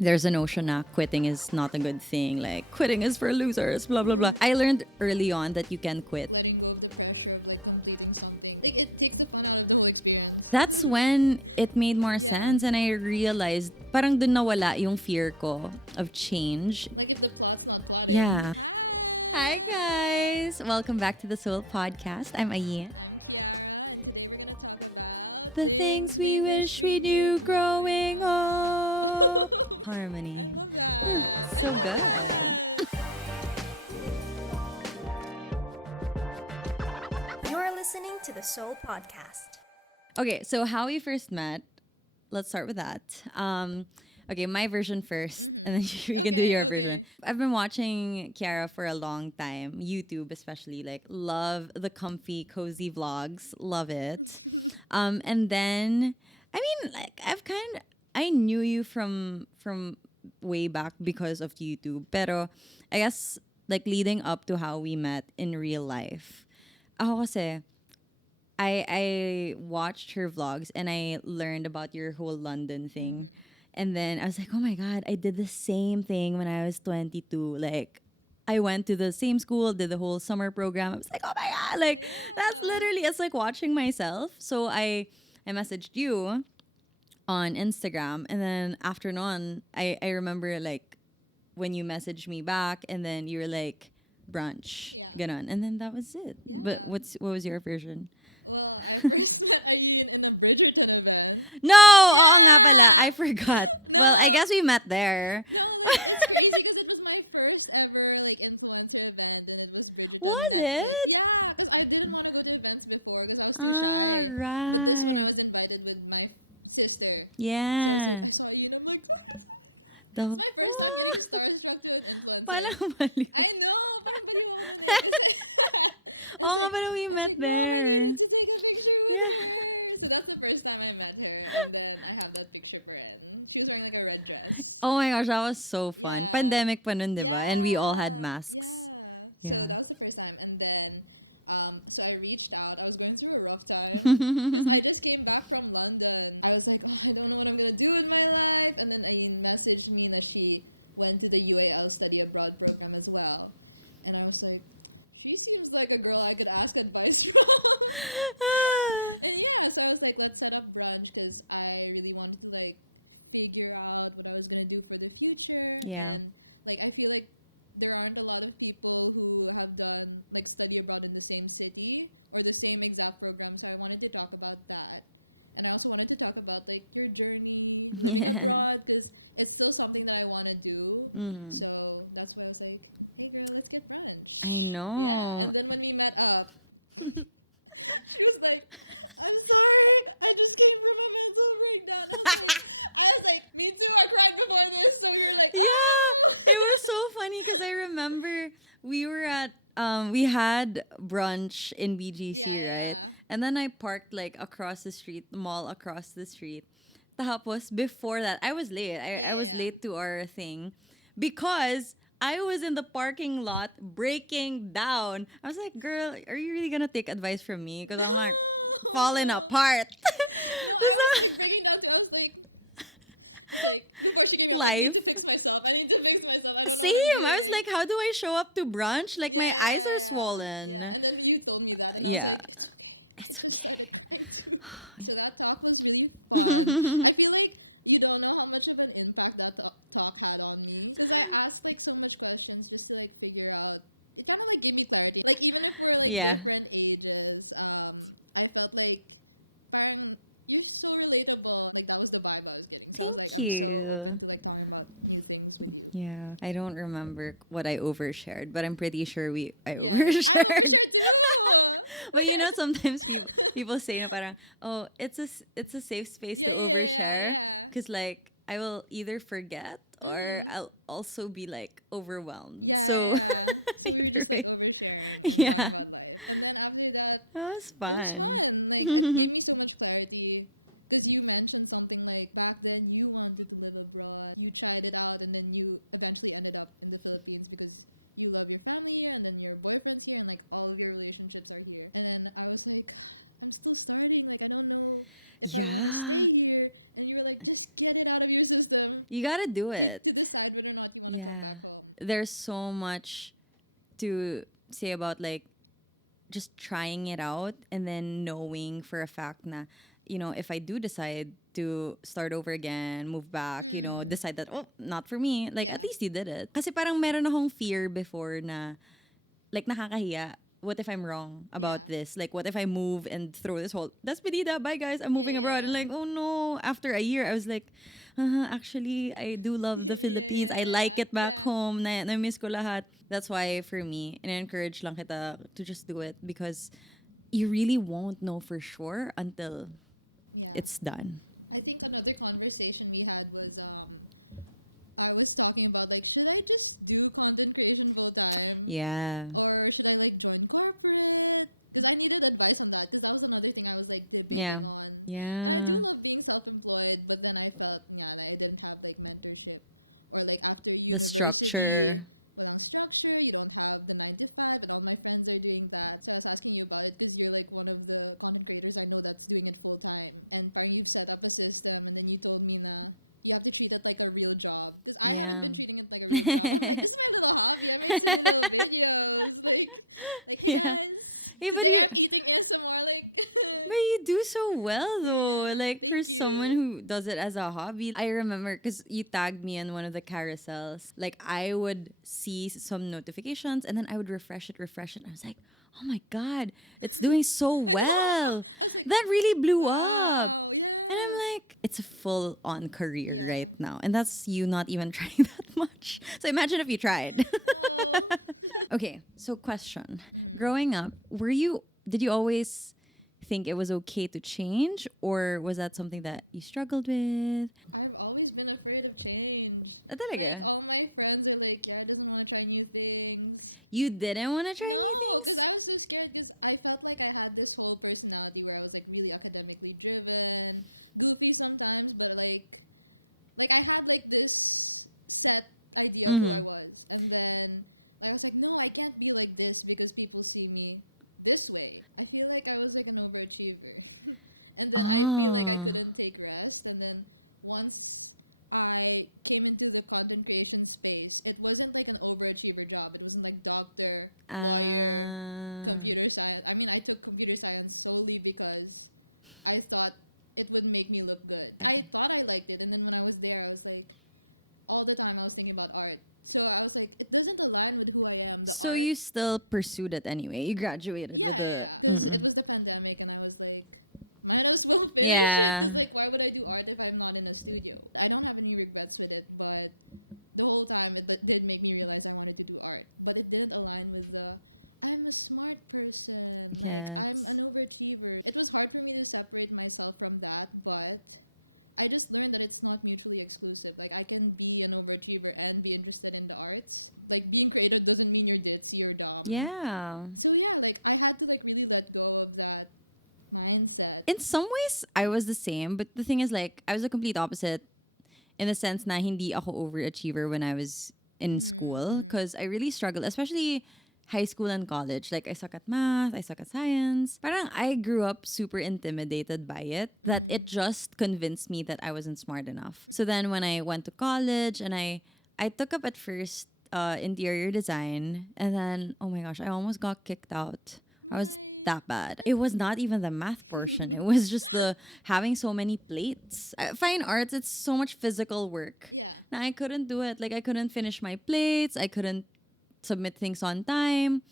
there's a notion that quitting is not a good thing. Like, quitting is for losers, blah, blah, blah. I learned early on that you can quit. That's when it made more sense and I realized parang dun nawala yung fear ko of change. Yeah. Hi guys! Welcome back to the Soul Podcast. I'm Ayn. The things we wish we knew growing up. Harmony. So good. You're listening to the Soul Podcast. Okay, so how we first met, let's start with that. Okay, my version first, and then you can do your version. I've been watching Ciara for a long time, YouTube especially. Like, love the comfy, cozy vlogs, love it. And then, I mean, like, I knew you from way back because of YouTube. Pero, I guess, like, leading up to how we met in real life, ako kasi, I watched her vlogs and I learned about your whole London thing. And then I was like, oh my God, I did the same thing when I was 22. Like, I went to the same school, did the whole summer program. I was like, oh my God, like, that's literally, it's like watching myself. So I messaged you on Instagram. And then after noon, I remember like when you messaged me back and then you were like, brunch, ganon. And then that was it. But what was your version? No! Oo nga pala. I forgot. Well, I guess we met there. Was it? Ah, right. Yeah. The... Palang baliw. Oo nga pala, we met there. Yeah. Oh my gosh, that was so fun. Pandemic pa nun, di ba? And we all had masks. Yeah. Yeah. Yeah. Mm. I know. Yeah, it was so funny because I remember we had brunch in BGC, right? And then I parked like across the street, the mall across the street. Tapos before that, I was late. I was late to our thing because I was in the parking lot breaking down. I was like, girl, are you really gonna take advice from me? Because I'm like falling apart. This is life. Same. I was like, how do I show up to brunch? Like my eyes are swollen. Yeah. It's okay. Yeah. Thank you. Yeah, I don't remember what I overshared, but I'm pretty sure I overshared. But you know, sometimes people say na parang, oh, it's a safe space to overshare, because like I will either forget or I'll also be like overwhelmed. So either way, yeah, that was fun. Yeah. You gotta do it. Yeah. There's so much to say about like just trying it out and then knowing for a fact na, if I do decide to start over again, move back, decide that, oh, not for me, like at least you did it. Kasi parang meron akong fear before na, like nakakahiya. What if I'm wrong about this? Like, what if I move and throw this whole, that's pedida, bye guys, I'm moving abroad. And like, oh no, after a year, I was like, actually, I do love the Philippines. I like it back home. Na-miss ko lahat. That's why for me, and I encourage lang kita to just do it because you really won't know for sure until it's done. I think another conversation we had was I was talking about like should I just do content creation full time Yeah. or should I like join corporate? Because I needed advice on that because that was another thing I was like Yeah. debating on. And I Yeah. do love being self-employed, but then I felt yeah I didn't have like mentorship or like after The university, structure. you don't have structure, you don't have the 9 to 5, and all my friends are doing that. So I was asking you about it because you're like one of the content creators I know that's doing it full time. And parang you set up a system, and then you told me na you have to treat it like a real job. But I Yeah. haven't been treating it like a real job. This is a lot. Like, I'm making videos, like Yeah. Hey, but you. keeping it somewhere like. But you do so well though. Like for someone who does it as a hobby. I remember because you tagged me in one of the carousels. Like I would see some notifications and then I would refresh it. And I was like, oh my God, it's doing so well. That really blew up. Oh yeah. And I'm like, it's a full on career right now. And that's you not even trying that much. So imagine if you tried. Okay, so question. Growing up, did you always think it was okay to change or was that something that you struggled with? I've always been afraid of change. Ah, talaga? All my friends are like, I don't want to try new things. You didn't want to try new No, things? because I was so scared because I felt like I had this whole personality where I was like really academically driven, goofy sometimes, but like I had like this set idea of who I was. And then I was like, no, I can't be like this because people see me this way. I feel like I was like an overachiever. And then I feel like I couldn't take rest. And then once I came into the content creation space, it wasn't like an overachiever job. It wasn't like doctor, computer science. I mean, I took computer science solely because I thought it would make me look good. I thought I liked it, and then when I was there, I was like, all the time I was thinking about art. So I was like, it doesn't align with who I am. So you still pursued it anyway. You graduated with a It was the pandemic, and I was like, might as well finish it. Yeah. I was like, why would I do art if I'm not in a studio? I don't have any regrets with it, but the whole time it did make me realize I wanted to do art. But it didn't align with the, I'm a smart person. Yes. I'm an overachiever. It was hard for me to separate myself from that, but I just learned that it's not mutually exclusive. Like I can be an overachiever and be interested in the arts. Like being creative doesn't mean you're ditzy or dumb. Yeah. So yeah, like I had to like really let go of that mindset. In some ways, I was the same. But the thing is, like, I was the complete opposite in the sense na hindi ako overachiever when I was in school because I really struggled, especially high school and college. Like, I suck at math, I suck at science. Parang I grew up super intimidated by it that it just convinced me that I wasn't smart enough. So then when I went to college and I took up at first interior design and then, oh my gosh, I almost got kicked out. I was that bad. It was not even the math portion. It was just the having so many plates. Fine arts, it's so much physical work. Now I couldn't do it. Like I couldn't finish my plates. I couldn't submit things on time.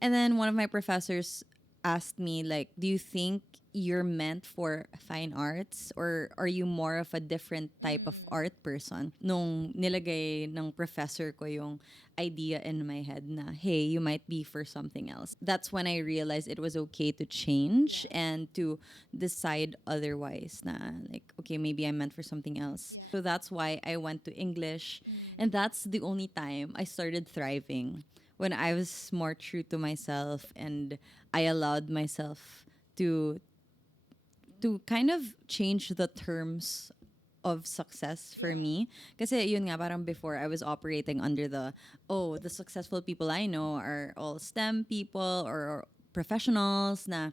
And then one of my professors asked me like, "Do you think you're meant for fine arts or are you more of a different type of art person?" Nung nilagay ng professor ko yung idea in my head na, hey, you might be for something else. That's when I realized it was okay to change and to decide otherwise na like, okay, maybe I'm meant for something else. So that's why I went to English. And that's the only time I started thriving when I was more true to myself and I allowed myself to kind of change the terms of success for me. Kasi yun nga, parang before I was operating under the successful people I know are all STEM people or professionals na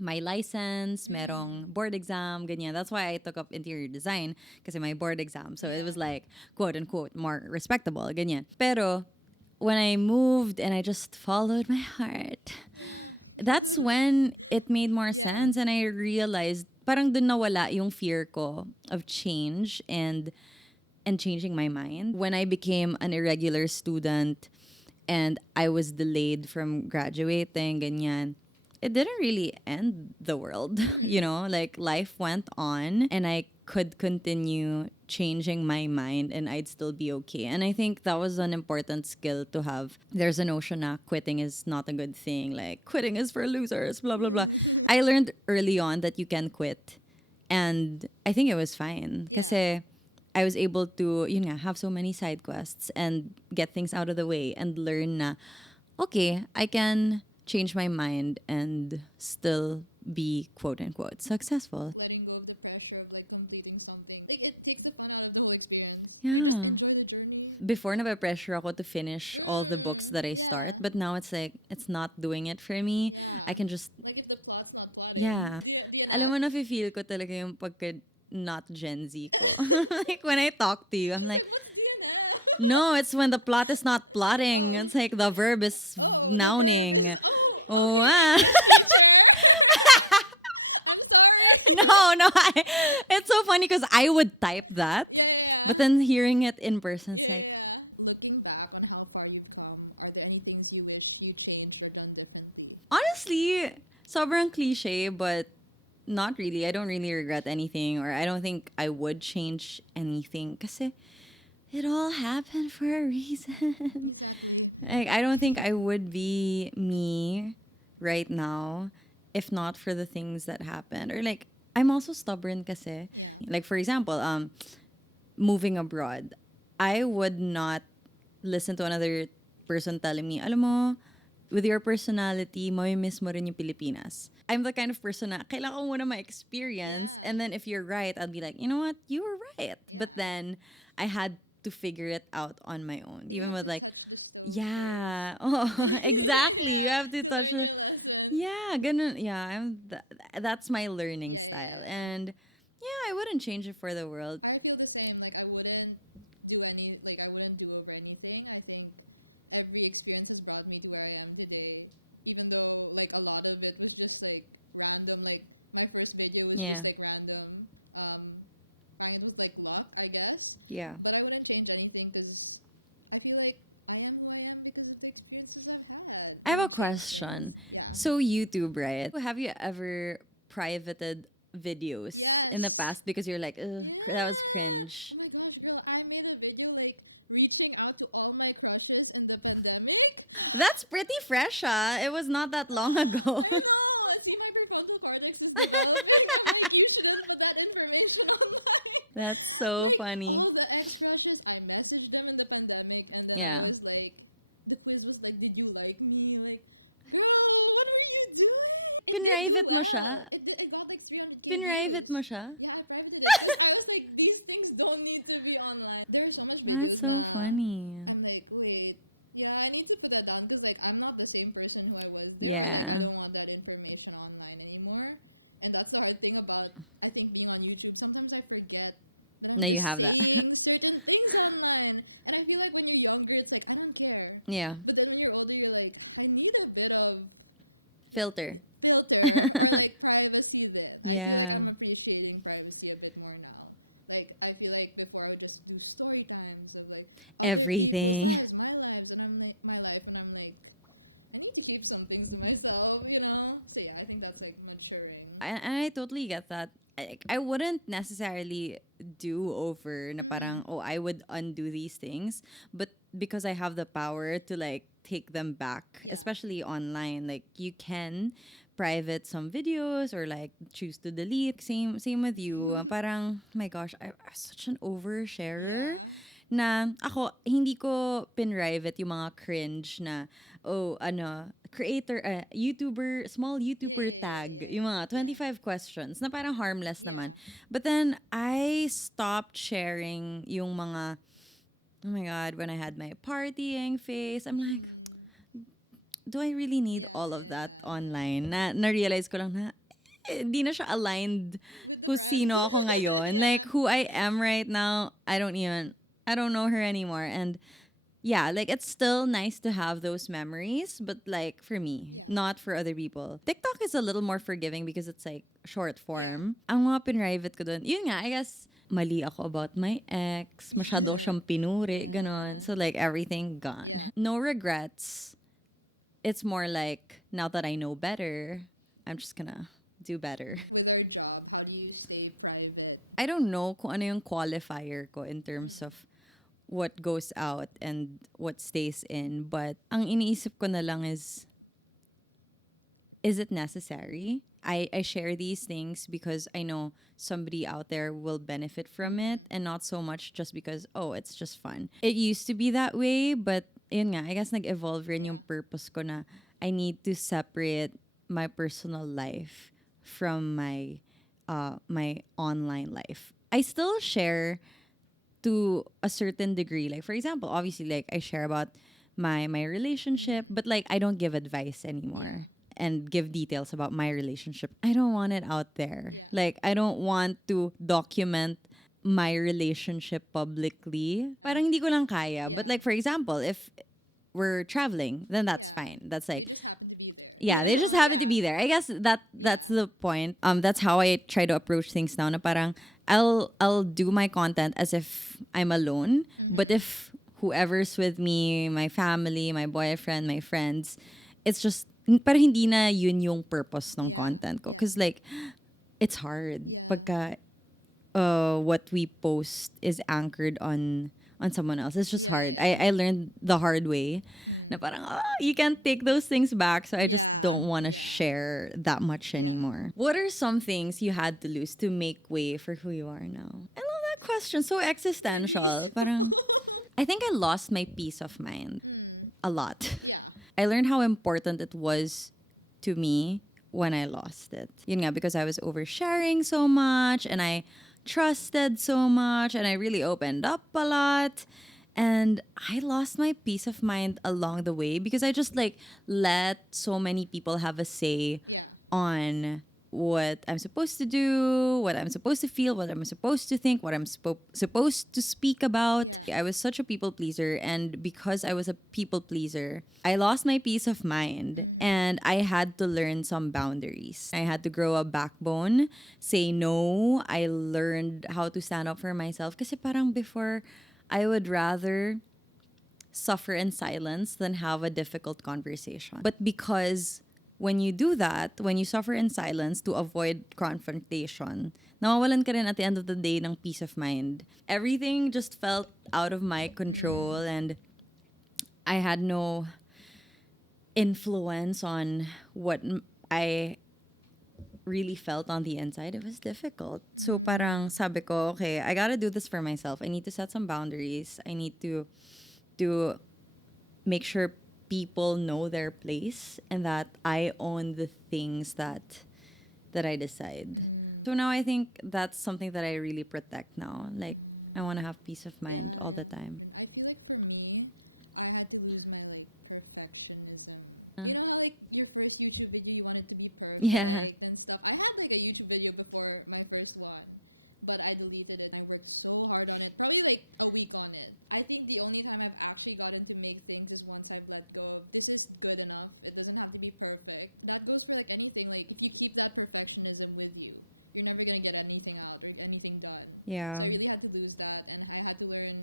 my license, merong board exam, ganyan. That's why I took up interior design kasi my board exam. So it was like, quote unquote, more respectable, ganyan. Pero when I moved and I just followed my heart, that's when it made more sense and I realized parang dun nawala yung fear ko of change and changing my mind. When I became an irregular student and I was delayed from graduating, ganyan, it didn't really end the world. Like life went on and I could continue changing my mind and I'd still be okay. And I think that was an important skill to have. There's a notion that quitting is not a good thing. Like quitting is for losers, blah, blah, blah. I learned early on that you can quit. And I think it was fine. Kasi I was able to, have so many side quests and get things out of the way and learn na, okay, I can change my mind and still be quote unquote successful. Letting go of the pressure of like completing something. Like it takes the fun out of the whole experience. Yeah. Enjoy the journey. Before nape-pressure ako to finish all the books that I start, but now it's like, it's not doing it for me. I can just, Like if the plot's not plotting. yeah. Alam mo, na-feel ko talaga yung pagka not Gen Z ko. Like when I talk to you, I'm like, no, it's when the plot is not plotting. It's like the verb is nouning. Oh, ah. No, no. It's so funny because I would type that, but then hearing it in person, it's like, Looking back on how far you've come, are there any things you wish you changed or done differently? honestly, sobrang cliche, but not really. I don't really regret anything, or I don't think I would change anything. Kasi it all happened for a reason. Like, I don't think I would be me right now if not for the things that happened. Or like, I'm also stubborn kasi. Like, for example, moving abroad, I would not listen to another person telling me, alam mo, with your personality, miss mo rin yung Pilipinas. I'm the kind of person na kailangan ko muna ma-experience, and then if you're right, I'll be like, you know what, you were right. But then I had to figure it out on my own. Even with like, yeah, oh, exactly. You have to touch it. Yeah, ganun. Yeah, that's my learning style, and yeah, I wouldn't change it for the world. I feel the same. Like I wouldn't I wouldn't do over anything. I think every experience has brought me to where I am today. Even though like a lot of it was just like random. Like my first video was Yeah. just like random. I was like luck, I guess. Yeah. But I wouldn't change anything because I feel like I am who I am because of the experiences I've had. I have a question. So YouTube, right? Have you ever privated videos in the past because you're like, ugh, that was cringe? Oh my gosh, girl, I made a video like reaching out to all my crushes in the pandemic. That's pretty fresh, ah. It was not that long ago. No, see my proposal card next to the like, you should have put that information online. That's so funny. All the ex-crushes, I messaged them in the pandemic, and then Yeah. it was like, the quiz was like, did you like me? Like, girl, what are you doing? Pinrivate mo siya? It got like 300K. Pinrivate mo siya? Yeah, I privated it. I was like, these things don't need to be online. There's so much That's videos so now. funny. I'm like, wait, yeah, I need to put that down because like I'm not the same person who I was. Yeah. I don't want that information online anymore, and that's the hard thing about I think being on YouTube. Sometimes I forget that No, you have that. saying certain things online, and I feel like when you're younger, it's like I don't care, Yeah. but then when you're older, you're like, I need a bit of Filter. filter or like privacy bit. Yeah. I feel like I'm appreciating privacy a bit more now. Like I feel like before I just do story times of like Everything. my lives and I'm like my life and I'm like I need to keep some things to myself, you know. So yeah, I think that's like maturing. And I totally get that. I wouldn't necessarily do over na parang, oh, I would undo these things. But because I have the power to like take them back, especially online, like you can private some videos or like choose to delete. Same with you. Parang, my gosh, I'm such an oversharer. Na ako, hindi ko pinrivate yung mga cringe na, oh, creator, YouTuber, small YouTuber tag, yung mga 25 questions na parang harmless naman. But then, I stopped sharing yung mga, oh my God, when I had my partying phase, I'm like, do I really need all of that online? Na-realize ko lang na, Hindi na siya aligned kung sino ako ngayon. Like, who I am right now, I don't know her anymore. And yeah, like, it's still nice to have those memories, but like, for me, not for other people. TikTok is a little more forgiving because it's like short form. Ang mga pinrivate ko dun, yun nga, I guess, mali ako about my ex, masyado siyang pinuri, ganon. So like, everything gone. No regrets. It's more like, now that I know better, I'm just gonna do better. With our job, how do you stay private? I don't know kung ano yung qualifier ko in terms of what goes out and what stays in. But ang iniisip ko na lang is it necessary? I share these things because I know somebody out there will benefit from it and not so much just because, oh, it's just fun. It used to be that way, but yun nga, I guess nag-evolve rin yung purpose ko na I need to separate my personal life from my online life. I still share to a certain degree. Like for example, obviously like I share about my relationship, but like I don't give advice anymore and give details about my relationship. I don't want it out there. Like I don't want to document my relationship publicly. Parang hindi ko lang kaya. But like for example, if we're traveling, then that's fine. That's like yeah, they just happen to be there. I guess that's the point. That's how I try to approach things now. Na parang I'll do my content as if I'm alone, but if whoever's with me, my family, my boyfriend, my friends, it's just parang hindi na yun yung purpose ng content ko. Cause like it's hard pagka what we post is anchored on someone else. It's just hard. I learned the hard way. Na parang, you can't take those things back. So I just don't want to share that much anymore. What are some things you had to lose to make way for who you are now? I love that question. So existential. Parang, I think I lost my peace of mind a lot. I learned how important it was to me when I lost it. Yun nga, because I was oversharing so much and I trusted so much and I really opened up a lot. And I lost my peace of mind along the way because I just like let so many people have a say on what I'm supposed to do, what I'm supposed to feel, what I'm supposed to think, what I'm supposed to speak about. I was such a people pleaser, and because I was a people pleaser, I lost my peace of mind and I had to learn some boundaries. I had to grow a backbone, say no. I learned how to stand up for myself kasi parang before I would rather suffer in silence than have a difficult conversation. But because when you do that, when you suffer in silence to avoid confrontation, nawawalan ka rin at the end of the day ng peace of mind. Everything just felt out of my control and I had no influence on what I really felt on the inside. It was difficult. So parang sabi ko, okay, I gotta do this for myself. I need to set some boundaries. I need to make sure people know their place and that I own the things that I decide. So now I think that's something that I really protect now. Like I want to have peace of mind all the time. I feel like for me, I had to lose my like perfectionism. You know, how, like your first YouTube video, you wanted to be perfect Yeah. and stuff. I had like a YouTube video before my first one, but I deleted it. I worked so hard on it, probably like a week on it. I think the only time I've actually gotten to make things is once I've let go of this is good enough. It doesn't have to be perfect. That goes for like anything. Like if you keep that perfectionism with you, you're never gonna get anything out or anything done. Yeah. So I really had to lose that, and I had to learn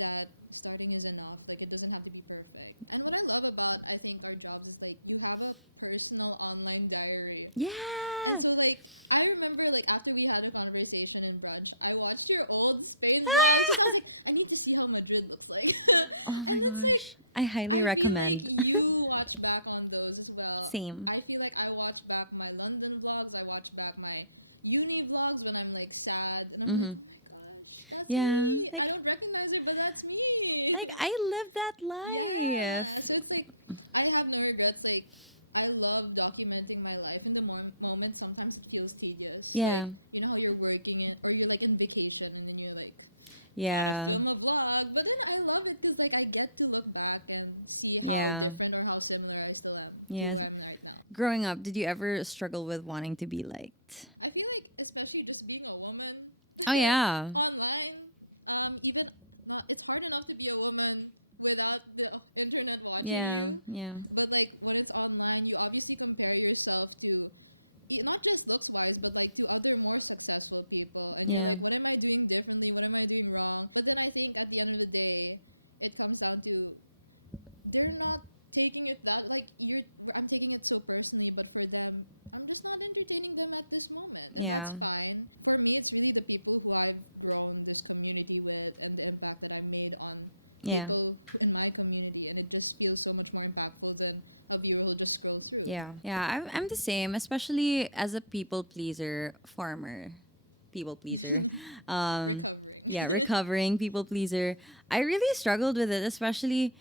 that starting is enough. Like it doesn't have to be perfect. And what I love about I think our job is like you have a personal online diary. Yeah. So like I remember like after we had a conversation in brunch, I watched your old space. Ah! I was like, I need to see how Madrid looks like. Oh my And it's gosh. I highly I recommend. feel like you watch back on those as well. Same. I feel like I watch back my London vlogs. I watch back my uni vlogs when I'm like sad. And I'm Mhm. like, oh my gosh, that's Yeah, me. like- I don't recognize it, but that's me. Like I lived that life. So it's like I have no regrets. Like I love documenting my life in the moment. Sometimes it feels tedious. Yeah. You know how you're working it, or you're like in vacation, and then you're like Yeah. film a vlog. But then I love it because like I get to look back and see Yeah. how different or how similar I still am. Yes. to who I am right now. Growing up, did you ever struggle with wanting to be liked? I feel like, especially just being a woman Oh yeah. online, even not, it's hard enough to be a woman without the internet watching Yeah, you. yeah. But like when it's online, you obviously compare yourself to not just looks wise, but like to other more successful people. And you're Yeah. like, what am I doing differently? What am I doing wrong? But then I think at the end of the day, it comes down to they're not taking it that like you're. I'm taking it so personally, but for them, I'm just not entertaining them at this moment. And Yeah. that's fine. For me, it's really the people who I've grown this community with and the impact that I've made on Yeah. people in my community, and it just feels so much more impactful than a viewer who just scrolls through. Yeah. Yeah, I'm the same, especially as a people pleaser, former people pleaser. Um, yeah, recovering people pleaser. I really struggled with it, especially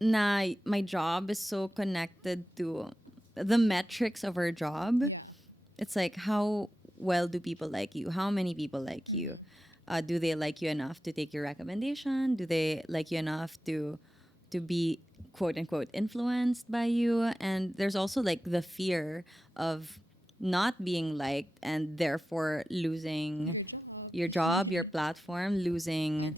na my job is so connected to the metrics of our job. It's like how well do people like you? How many people like you? Do they like you enough to take your recommendation? Do they like you enough to be quote unquote influenced by you? And there's also like the fear of not being liked and therefore losing your job, your platform, losing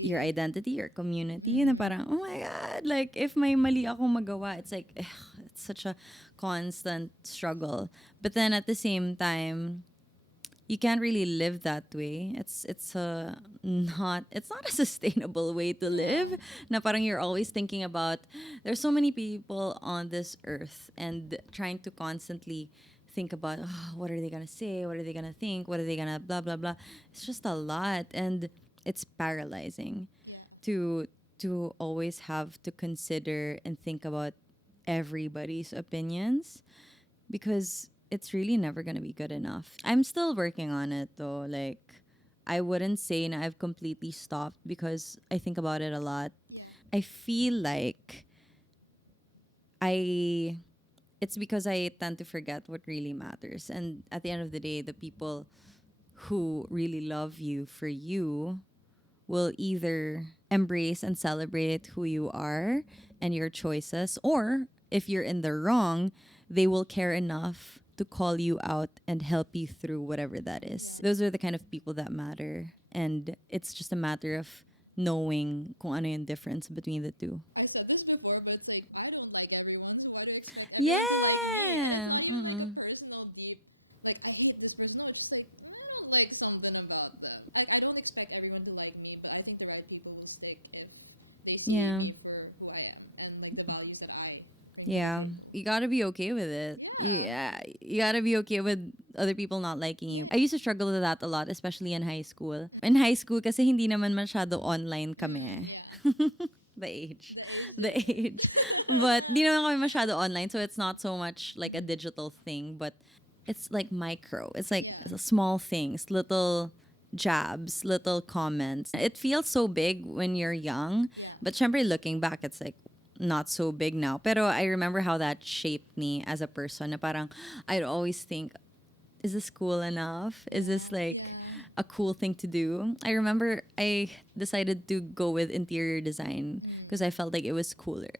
your identity, your community, na parang, oh my God, like, if may mali ako magawa, it's like, it's such a constant struggle. But then at the same time, you can't really live that way. It's not a sustainable way to live. Na parang you're always thinking about there's so many people on this earth and trying to constantly think about what are they gonna say, what are they gonna think, what are they gonna blah blah blah. It's just a lot and it's paralyzing to always have to consider and think about everybody's opinions because it's really never going to be good enough. I'm still working on it though. Like, I wouldn't say na I've completely stopped because I think about it a lot. I feel like I it's because I tend to forget what really matters. And at the end of the day, the people who really love you for you will either embrace and celebrate who you are and your choices, or if you're in the wrong, they will care enough to call you out and help you through whatever that is. Those are the kind of people that matter. And it's just a matter of knowing kung ano yung difference between the two. I said this before, but it's like I don't like everyone. So why do I expect everyone to like me? Yeah. It's not even like a personal deep, like I hate this person. No, it's just like I don't like something about them. I don't expect everyone to like me, but I think the right people will stick if they see Yeah. me for who I am and like the values that I bring. Yeah. You gotta be okay with it. Yeah. You gotta be okay with other people not liking you. I used to struggle with that a lot, especially in high school. In high school, kasi hindi naman masyado online kami. The age. The age. But di naman kami masyado online, so it's not so much like a digital thing, but it's like micro. It's like small things, little jabs, little comments. It feels so big when you're young, but syempre looking back, it's like not so big now. Pero I remember how that shaped me as a person. Na parang I'd always think, is this cool enough? Is this like a cool thing to do? I remember I decided to go with interior design because I felt like it was cooler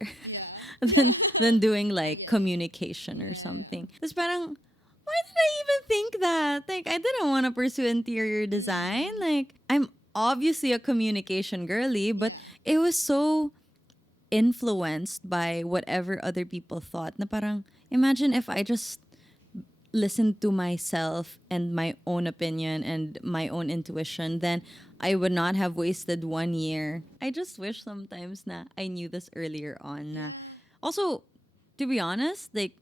than doing like communication or something. Tapos parang, why did I even think that? Like, I didn't want to pursue interior design. Like, I'm obviously a communication girly, but it was so influenced by whatever other people thought. Na parang, imagine if I just listened to myself and my own opinion and my own intuition, then I would not have wasted 1 year. I just wish sometimes na I knew this earlier on. Na. Also, to be honest, like,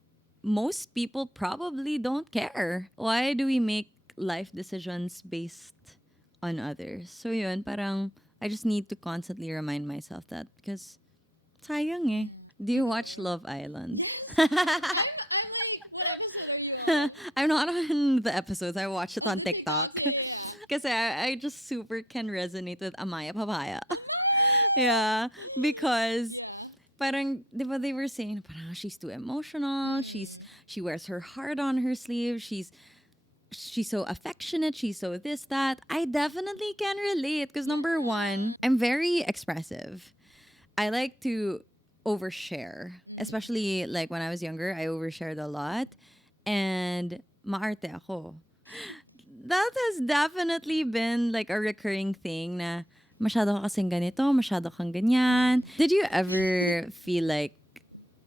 most people probably don't care. Why do we make life decisions based on others? So yun, parang I just need to constantly remind myself that because sayang eh. Do you watch Love Island? I'm like, what episode are you on? I'm not on the episodes. I watch it on TikTok. Because I just super can resonate with Amaya Papaya. Yeah, because parang, di ba they were saying, parang she's too emotional. She wears her heart on her sleeve. She's so affectionate. She's so this, that. I definitely can relate because number one, I'm very expressive. I like to overshare. Especially like when I was younger, I overshared a lot. And maarte ako. That has definitely been like a recurring thing na masyado ka kasing ganito, masyado kang ganyan. Did you ever feel like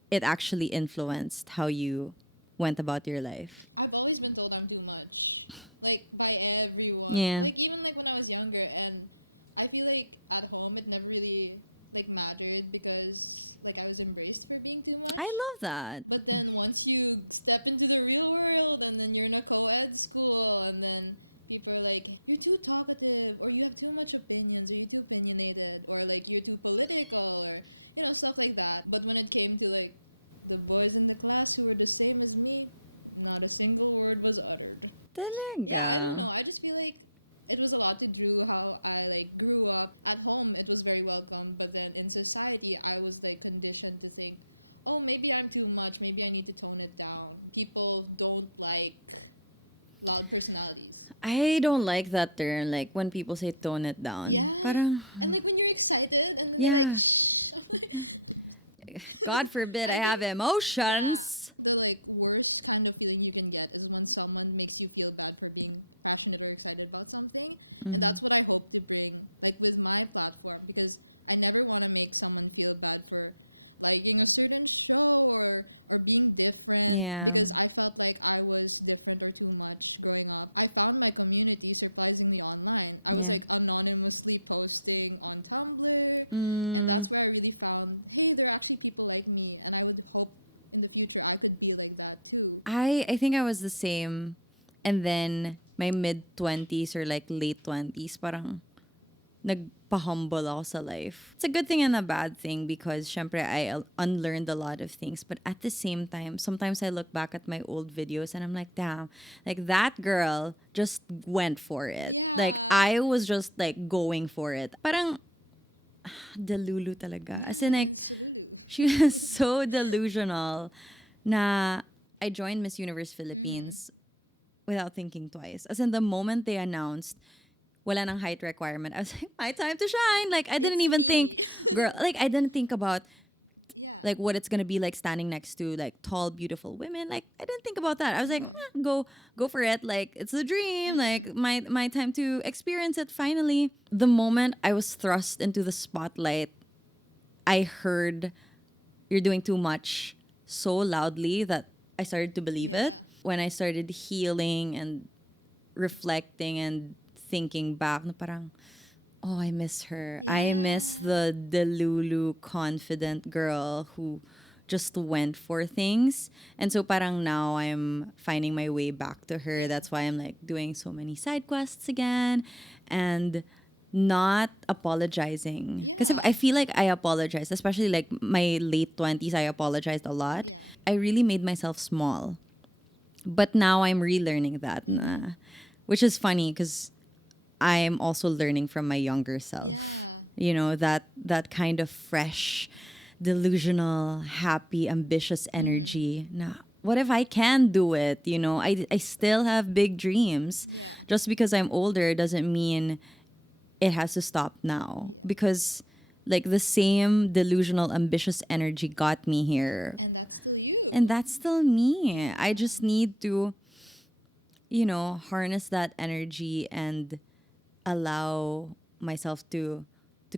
it actually influenced how you went about your life? I've always been told I'm too much, like by everyone. Yeah. Like even like when I was younger, and I feel like at home it never really like mattered because like I was embraced for being too much. I love that. But then once you step into the real world, and then you're in a co-ed school, and then people are like, you're too talkative, or you have too much opinions, or you're too opinionated, or like you're too political, or stuff like that. But when it came to like the boys in the class who were the same as me, not a single word was uttered. I don't Talaga. know. I just feel like it was a lot to do how I like grew up. At home, it was very welcome, but then in society, I was like conditioned to think, oh, maybe I'm too much. Maybe I need to tone it down. People don't like loud personalities. I don't like that term, like when people say tone it down. Yeah. Parang, And like when you're excited, and then yeah. you're like, shh. God forbid I have emotions. The like worst kind of feeling you can get is when someone makes you feel bad for being passionate or excited about something. And that's what I hope to bring, like with my platform, because I never want to make someone feel bad for liking a certain show or being different. Yeah. Because I felt like I was different or too much growing up. I found my community surprisingly online. I was Yeah. like anonymously posting on Tumblr. Mm, That's where I really found, hey, there are actually people like me, and I would hope in the future I could be like that too. I think I was the same. And then my mid-20s or like late 20s, parang nagpa-humble ako sa life. It's a good thing and a bad thing because syempre I unlearned a lot of things. But at the same time, sometimes I look back at my old videos and I'm like, damn, like that girl just went for it. Like I was just like going for it. Parang delulu talaga. As in like, she was so delusional na I joined Miss Universe Philippines without thinking twice. As in the moment they announced wala nang height requirement, I was like, my time to shine. Like I didn't even think, girl, like I didn't think about like what it's gonna be like standing next to like tall, beautiful women. Like I didn't think about that. I was like, go for it. Like it's a dream. Like my time to experience it finally. The moment I was thrust into the spotlight, I heard you're doing too much so loudly that I started to believe it. When I started healing and reflecting and thinking back, na parang, oh, I miss her. I miss the Delulu confident girl who just went for things. And so parang now I'm finding my way back to her. That's why I'm like doing so many side quests again and not apologizing. Because if I feel like I apologized, especially like my late 20s, I apologized a lot. I really made myself small. But now I'm relearning that, na, which is funny because I'm also learning from my younger self. You know, that kind of fresh, delusional, happy, ambitious energy. Na, what if I can do it? You know, I still have big dreams. Just because I'm older doesn't mean it has to stop now. Because like the same delusional, ambitious energy got me here. And that's still you. And that's still me. I just need to, you know, harness that energy and allow myself to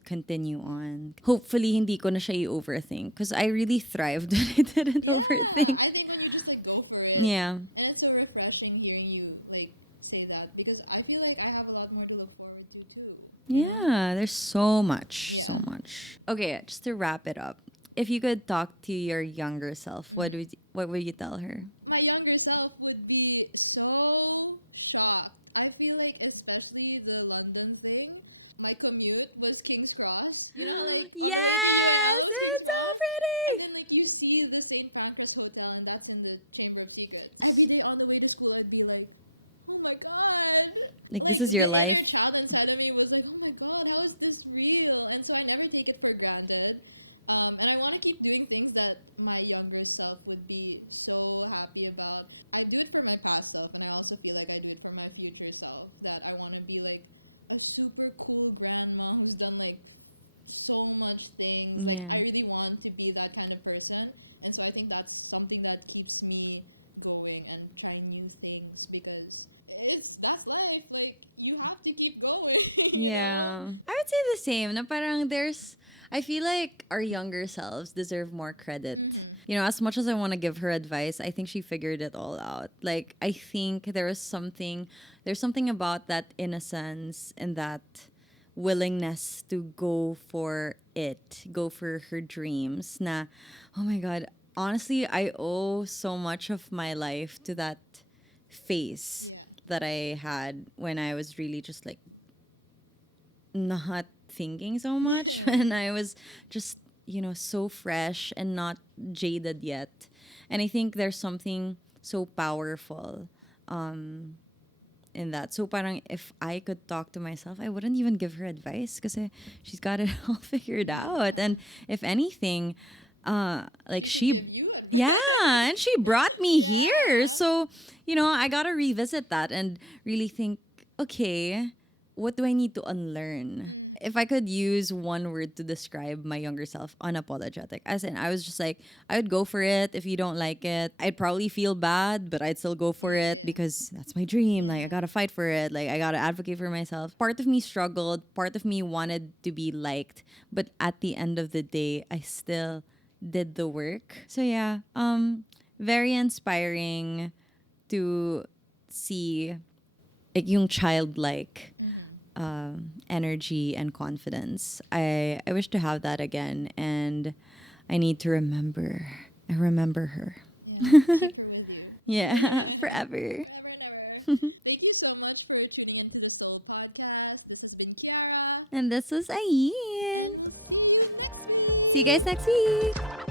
continue on. Hopefully, hindi ko na siya i-overthink. Because I really thrived when I didn't overthink. I think when you just like go for it. Yeah. And it's so refreshing hearing you like say that, because I feel like I have a lot more to look forward to too. Yeah, there's so much, so much. Okay, just to wrap it up. If you could talk to your younger self, what would you tell her? My younger self would be so shocked. I feel like especially the London thing, my commute was King's Cross. Like, Yes, it's so pretty. and like you see the St. Pancras Hotel, and that's in the Chamber of Secrets. Every day on the way to school, I'd be like, oh my god. Like, this is your the life. inner child inside of me was like, oh my god, how is this real? And so I never take it for granted. And I want to keep doing things that my younger self would be so happy about. I do it for my past self, and I also feel like I do it for my future self. That I want to be like a super cool grandma who's done like so much things. Like, Yeah. I really want to be that kind of person. And so I think that's something that keeps me going and trying new things because that's life. Like, you have to keep going. Yeah. I would say the same. Na parang I feel like our younger selves deserve more credit. You know, as much as I want to give her advice, I think she figured it all out. Like, I think there's something about that innocence and that willingness to go for her dreams. Na, oh my God, honestly, I owe so much of my life to that phase that I had when I was really just like not thinking so much when I was just, so fresh and not jaded yet. And I think there's something so powerful in that. So parang if I could talk to myself, I wouldn't even give her advice because she's got it all figured out. And if anything, like yeah, and she brought me here. So, I got to revisit that and really think, okay, what do I need to unlearn? If I could use one word to describe my younger self, unapologetic. As in, I was just like, I would go for it. If you don't like it, I'd probably feel bad, but I'd still go for it because that's my dream. Like, I gotta fight for it. Like, I gotta advocate for myself. Part of me struggled. Part of me wanted to be liked. But at the end of the day, I still did the work. So, yeah, very inspiring to see like yung childlike energy and confidence. I wish to have that again, and I need to remember. I remember her. Yeah, forever. Thank you so much for tuning into this little podcast. This has been Ciara. And this was Ayn. See you guys next week.